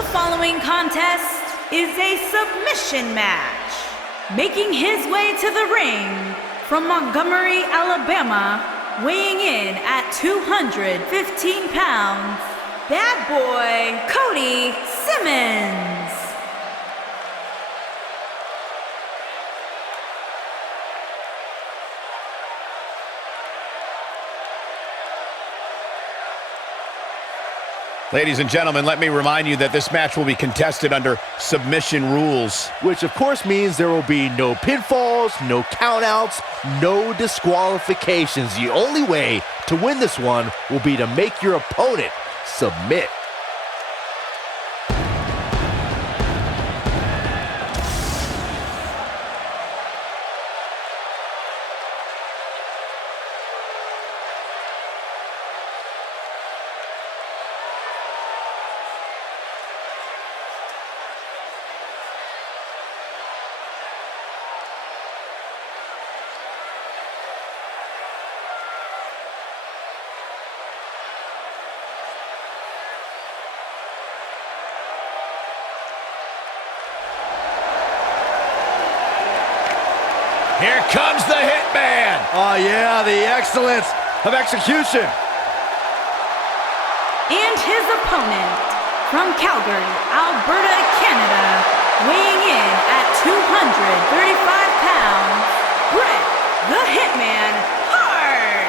The following contest is a submission match. Making his way to the ring from Montgomery, Alabama, weighing in at 215 pounds, Bad Boy Cody Simmons. Ladies and gentlemen, let me remind you that this match will be contested under submission rules. Which of course means there will be no pinfalls, no countouts, no disqualifications. The only way to win this one will be to make your opponent submit. Here comes the Hitman! Oh yeah, the excellence of execution. And his opponent, from Calgary, Alberta, Canada, weighing in at 235 pounds, Bret the Hitman Hart!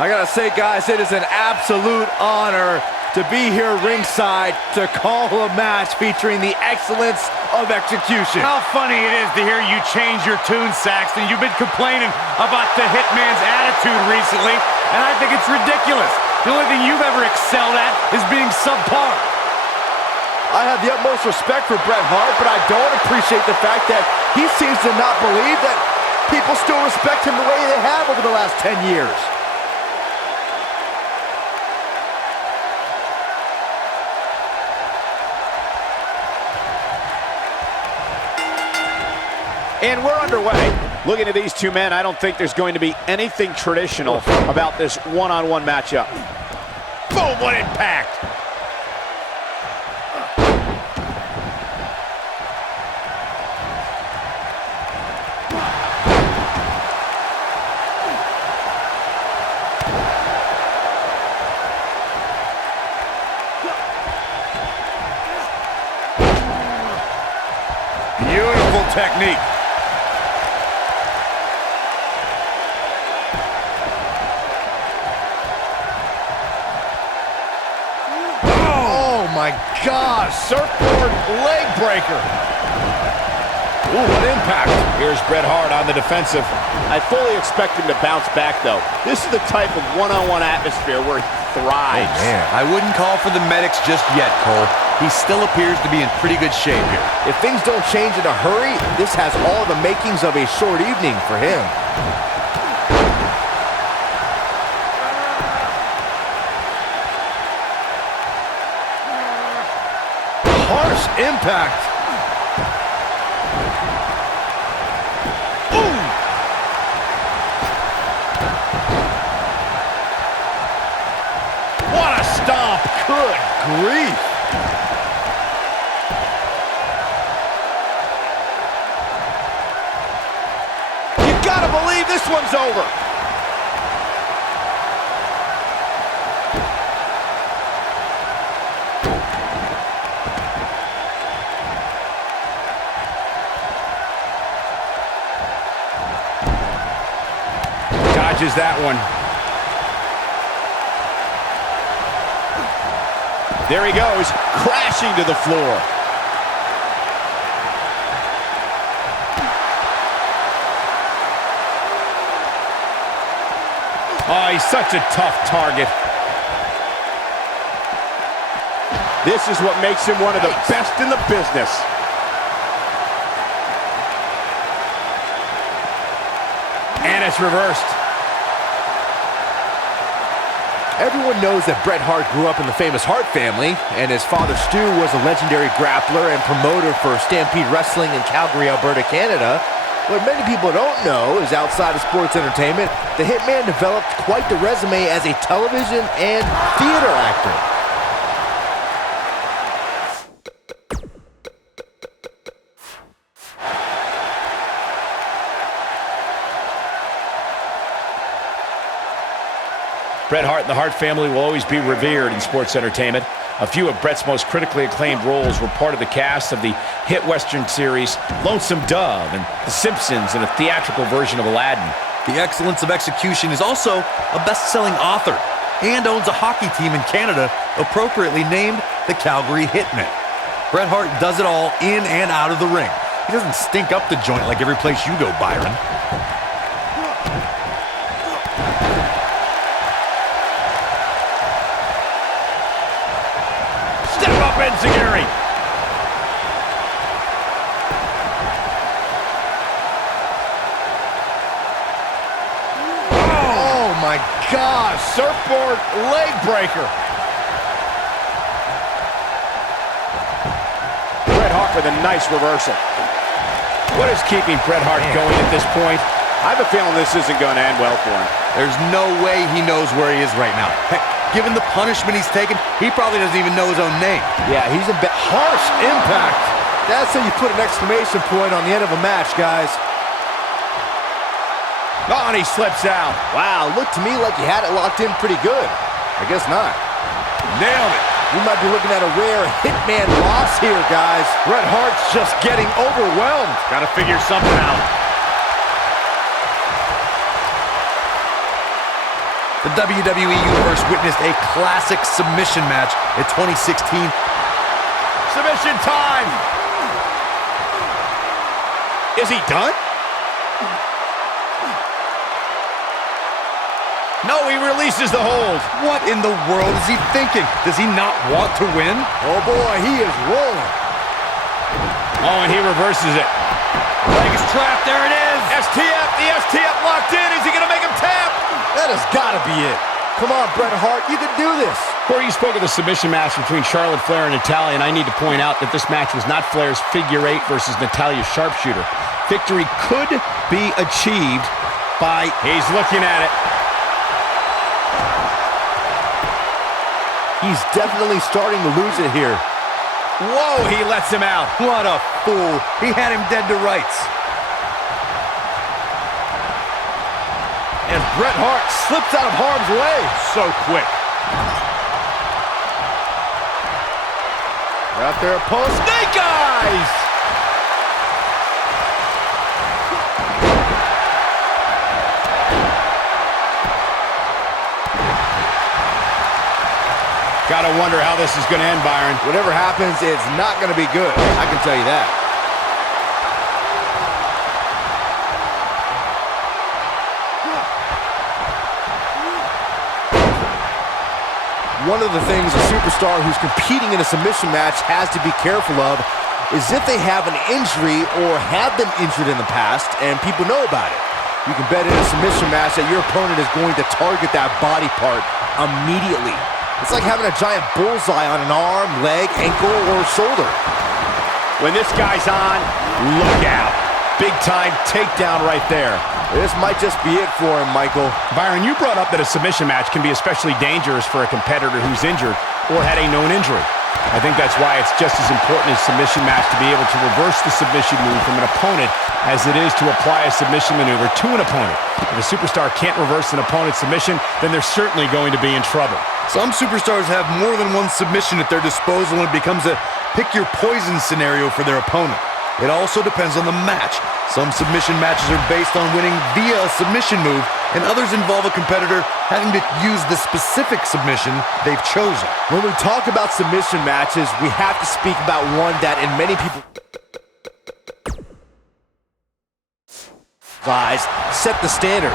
I gotta say, guys, it is an absolute honor to be here ringside to call a match featuring the excellence of execution. How funny it is to hear you change your tune, Saxton. You've been complaining about the Hitman's attitude recently, and I think it's ridiculous. The only thing you've ever excelled at is being subpar. I have the utmost respect for Bret Hart, but I don't appreciate the fact that he seems to not believe that people still respect him the way they have over the last 10 years. And we're underway. Looking at these two men, I don't think there's going to be anything traditional about this one-on-one matchup. Boom, what impact! Beautiful technique. My God, surfboard leg breaker. Ooh, what impact. Here's Bret Hart on the defensive. I fully expect him to bounce back, though. This is the type of one-on-one atmosphere where he thrives. Oh, man, I wouldn't call for the medics just yet, Cole. He still appears to be in pretty good shape here. If things don't change in a hurry, this has all the makings of a short evening for him. Harsh impact. Ooh. What a stomp! Good grief. You gotta believe this one's over. Dodges that one. There he goes, crashing to the floor. Oh, he's such a tough target. This is what makes him one of the best in the business. And it's reversed. Everyone knows that Bret Hart grew up in the famous Hart family, and his father Stu was a legendary grappler and promoter for Stampede Wrestling in Calgary, Alberta, Canada. What many people don't know is outside of sports entertainment, the Hitman developed quite the resume as a television and theater actor. Bret Hart and the Hart family will always be revered in sports entertainment. A few of Bret's most critically acclaimed roles were part of the cast of the hit Western series Lonesome Dove and The Simpsons and a theatrical version of Aladdin. The excellence of execution is also a best-selling author and owns a hockey team in Canada appropriately named the Calgary Hitmen. Bret Hart does it all in and out of the ring. He doesn't stink up the joint like every place you go, Byron. Step up, Enziguri. Oh my gosh, Surfboard leg breaker. Bret Hart with a nice reversal. What is keeping Bret Hart going at this point? I have a feeling this isn't going to end well for him. There's no way he knows where he is right now. Heck, given the punishment he's taken, he probably doesn't even know his own name. Yeah, he's a bit harsh impact. That's how you put an exclamation point on the end of a match, guys. Oh, and he slips out. Wow, looked to me like he had it locked in pretty good. I guess not. Nailed it. We might be looking at a rare Hitman loss here, guys. Bret Hart's just getting overwhelmed. Got to figure something out. The WWE Universe witnessed a classic submission match in 2016. Submission time. Is he done? No, he releases the hold. What in the world is he thinking? Does he not want to win? Oh boy, he is rolling. Oh, and he reverses it. Leg is trapped. There it is. STF, the STF locked in. Is he going to make him tap? That has got to be it. Come on, Bret Hart, you can do this. Corey, you spoke of the submission match between Charlotte Flair and Natalya, and I need to point out that this match was not Flair's figure eight versus Natalya's sharpshooter. Victory could be achieved by... He's looking at it. He's definitely starting to lose it here. Whoa, he lets him out. What a fool. He had him dead to rights. And Bret Hart slips out of harm's way. So quick. Out there, post. Snake eyes! Gotta wonder how this is gonna end, Byron. Whatever happens, it's not gonna be good. I can tell you that. One of the things a superstar who's competing in a submission match has to be careful of is if they have an injury or have been injured in the past and people know about it. You can bet in a submission match that your opponent is going to target that body part immediately. It's like having a giant bullseye on an arm, leg, ankle, or shoulder. When this guy's on, look out. Big time takedown right there. This might just be it for him, Michael. Byron, you brought up that a submission match can be especially dangerous for a competitor who's injured or had a known injury. I think that's why it's just as important in a submission match to be able to reverse the submission move from an opponent as it is to apply a submission maneuver to an opponent. If a superstar can't reverse an opponent's submission, then they're certainly going to be in trouble. Some superstars have more than one submission at their disposal and it becomes a pick-your-poison scenario for their opponent. It also depends on the match. Some submission matches are based on winning via a submission move, and others involve a competitor having to use the specific submission they've chosen. When we talk about submission matches, we have to speak about one that in many people's eyes set the standard.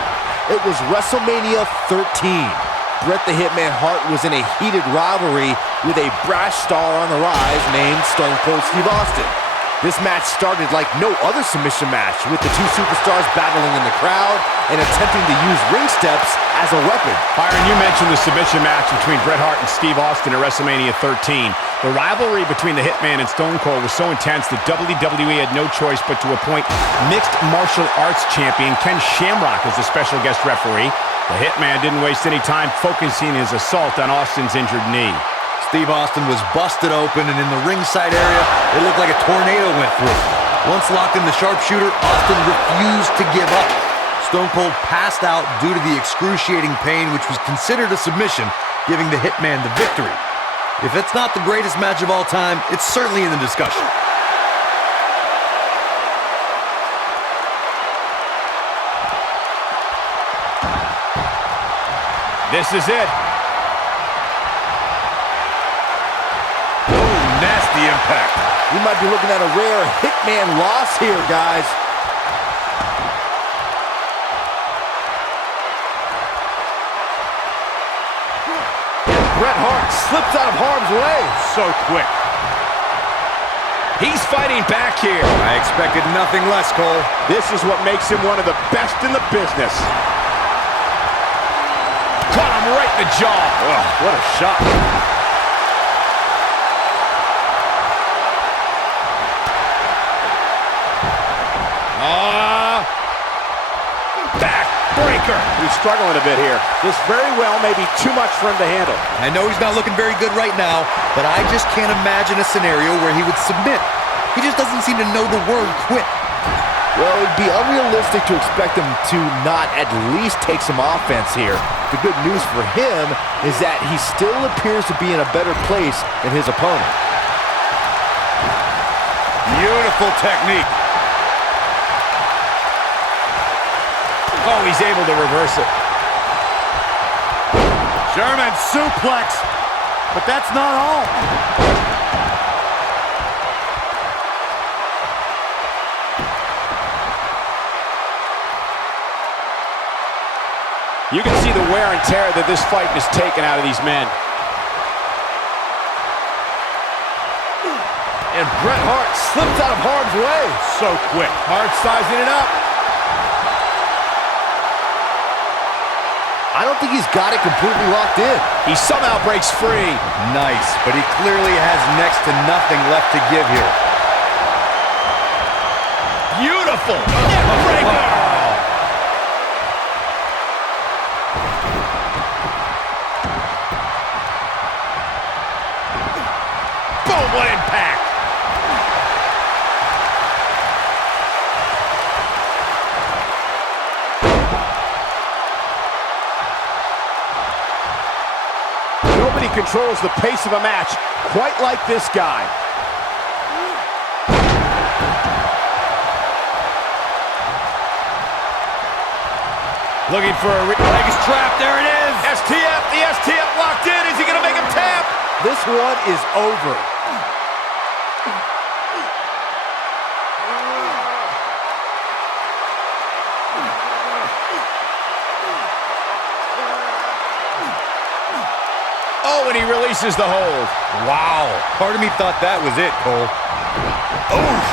It was WrestleMania 13. Bret the Hitman Hart was in a heated rivalry with a brash star on the rise named Stone Cold Steve Austin. This match started like no other submission match, with the two superstars battling in the crowd and attempting to use ring steps as a weapon. Byron, you mentioned the submission match between Bret Hart and Steve Austin at WrestleMania 13. The rivalry between the Hitman and Stone Cold was so intense that WWE had no choice but to appoint mixed martial arts champion Ken Shamrock as the special guest referee. The Hitman didn't waste any time focusing his assault on Austin's injured knee. Steve Austin was busted open, and in the ringside area, it looked like a tornado went through. Once locked in the sharpshooter, Austin refused to give up. Stone Cold passed out due to the excruciating pain, which was considered a submission, giving the Hitman the victory. If it's not the greatest match of all time, it's certainly in the discussion. This is it. Oh, nasty impact. We might be looking at a rare Hitman loss here, guys. Bret Hart slips out of harm's way. So quick. He's fighting back here. I expected nothing less, Cole. This is what makes him one of the best in the business. Caught him right in the jaw. Oh, what a shot. Backbreaker. He's struggling a bit here. This very well may be too much for him to handle. I know he's not looking very good right now, but I just can't imagine a scenario where he would submit. He just doesn't seem to know the word quit. Well, it'd be unrealistic to expect him to not at least take some offense here. The good news for him is that he still appears to be in a better place than his opponent. Beautiful technique. Oh, he's able to reverse it. German suplex, but that's not all. You can see the wear and tear that this fight has taken out of these men. And Bret Hart slips out of harm's way. So quick. Hart sizing it up. I don't think he's got it completely locked in. He somehow breaks free. Nice, but he clearly has next to nothing left to give here. Beautiful. Neckbreaker. Boom, what impact. Nobody controls the pace of a match quite like this guy. Looking for a leg is trapped. There it is. STF. The STF locked in. Is he going to make him tap? This one is over. Oh, and he releases the hold. Wow. Part of me thought that was it, Cole. Oof.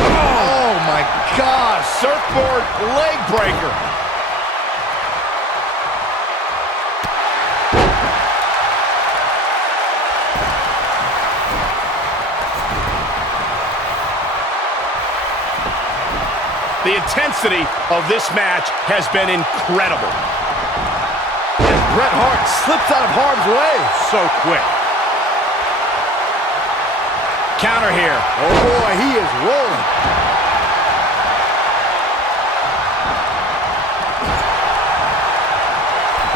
Oh my gosh. Surfboard leg breaker. The intensity of this match has been incredible. And Bret Hart slips out of harm's way. So quick. Counter here. Oh boy, he is rolling.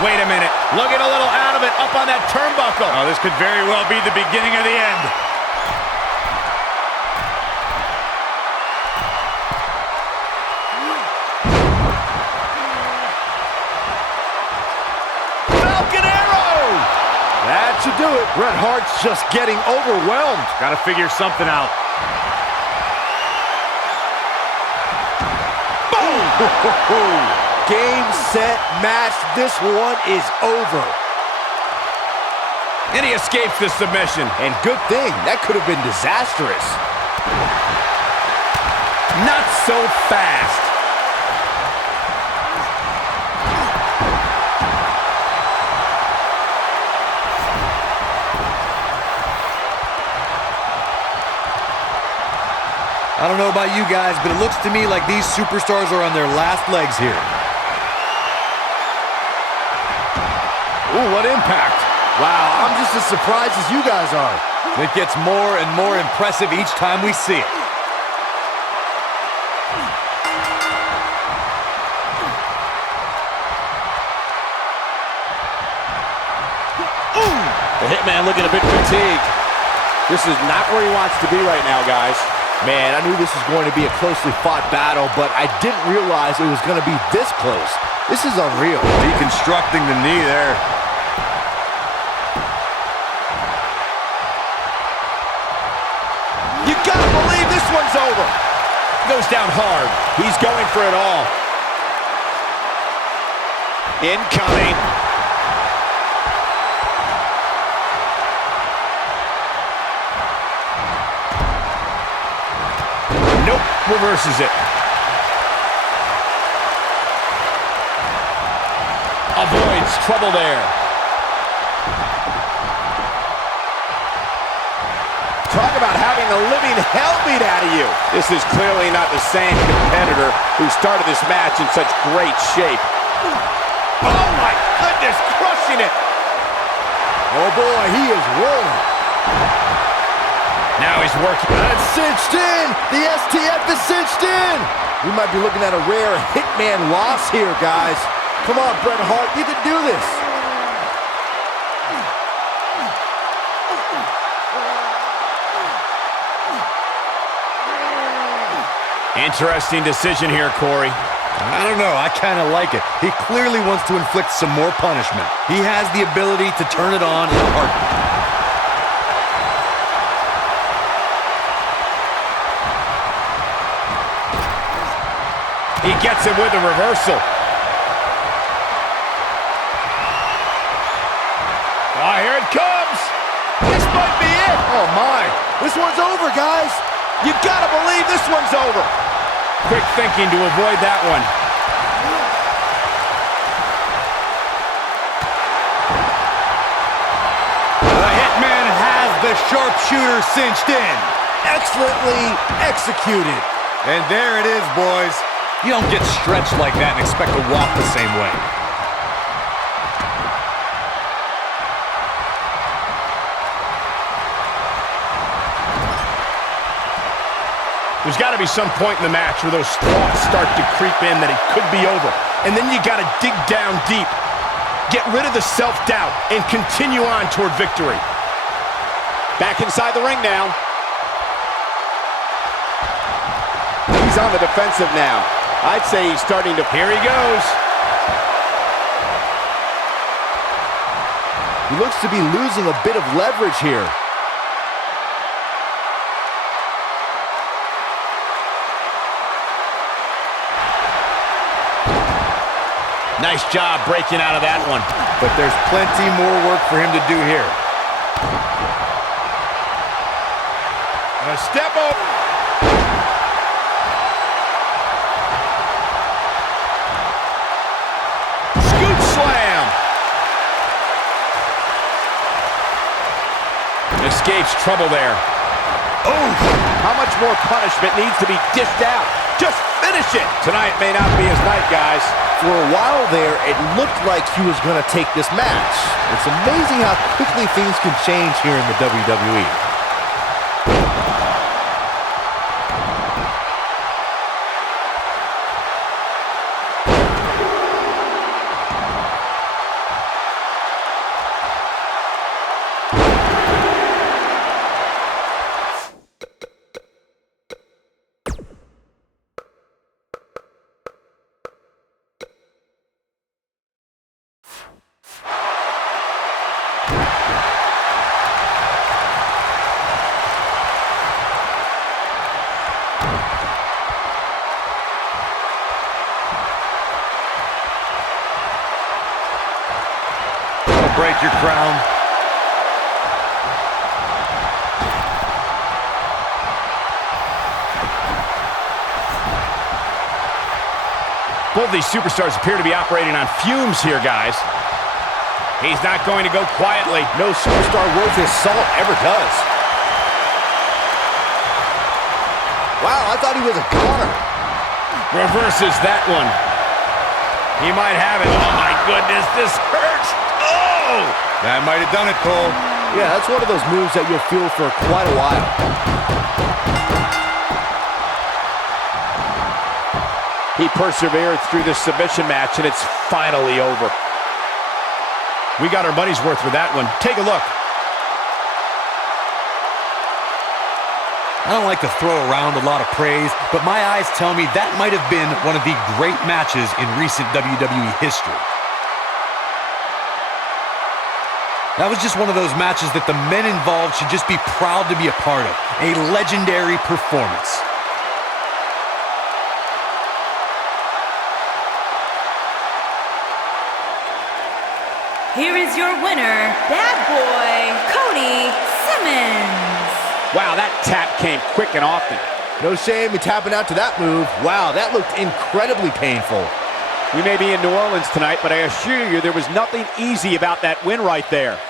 Wait a minute. Looking a little out of it up on that turnbuckle. Oh, this could very well be the beginning of the end. That should do it. Bret Hart's just getting overwhelmed. Got to figure something out. Boom! Game, set, match. This one is over. And he escapes the submission. And good thing. That could have been disastrous. Not so fast. I don't know about you guys, but it looks to me like these superstars are on their last legs here. Ooh, what impact. Wow, I'm just as surprised as you guys are. It gets more and more impressive each time we see it. The Hitman looking a bit fatigued. This is not where he wants to be right now, guys. Man, I knew this was going to be a closely fought battle, but I didn't realize it was going to be this close. This is unreal. Deconstructing the knee there. You gotta believe this one's over. Goes down hard. He's going for it all. Incoming. Nope, reverses it. Avoids trouble there. Talk about having the living hell beat out of you. This is clearly not the same competitor who started this match in such great shape. Oh my goodness, crushing it. Oh boy, he is rolling. Now he's working. That's cinched in. The STF is cinched in. We might be looking at a rare Hitman loss here, guys. Come on, Bret Hart, you can do this. Interesting decision here, Corey. I don't know, I kind of like it. He clearly wants to inflict some more punishment. He has the ability to turn it on in a heartbeat. He gets him with a reversal. Ah, here it comes. This might be it. Oh my, this one's over, guys. You gotta believe this one's over. Quick thinking to avoid that one. The Hitman has the sharpshooter cinched in. Excellently executed. And there it is, boys. You don't get stretched like that and expect to walk the same way. There's got to be some point in the match where those thoughts start to creep in that it could be over. And then you got to dig down deep, get rid of the self-doubt, and continue on toward victory. Back inside the ring now. He's on the defensive now. I'd say he's starting to... Here he goes. He looks to be losing a bit of leverage here. Nice job breaking out of that one. But there's plenty more work for him to do here. A step up. Scoop slam. Escapes trouble there. Oh, how much more punishment needs to be dished out? Just finish it. Tonight may not be his night, guys. For a while there, it looked like he was going to take this match. It's amazing how quickly things can change here in the WWE. Break your crown. Both of these superstars appear to be operating on fumes here, guys. He's not going to go quietly. No superstar worth his salt ever does. Wow, I thought he was a goner. Reverses that one. He might have it. Oh, my goodness, this hurts. Oh! That might have done it, Cole. Yeah, that's one of those moves that you'll feel for quite a while. He persevered through this submission match, and it's finally over. We got our money's worth with that one. Take a look. I don't like to throw around a lot of praise, but my eyes tell me that might have been one of the great matches in recent WWE history. That was just one of those matches that the men involved should just be proud to be a part of. A legendary performance. Here is your winner, Bad Boy Cody Simmons. Wow, that tap came quick and often. No shame in tapping out to that move. Wow, that looked incredibly painful. We may be in New Orleans tonight, but I assure you there was nothing easy about that win right there.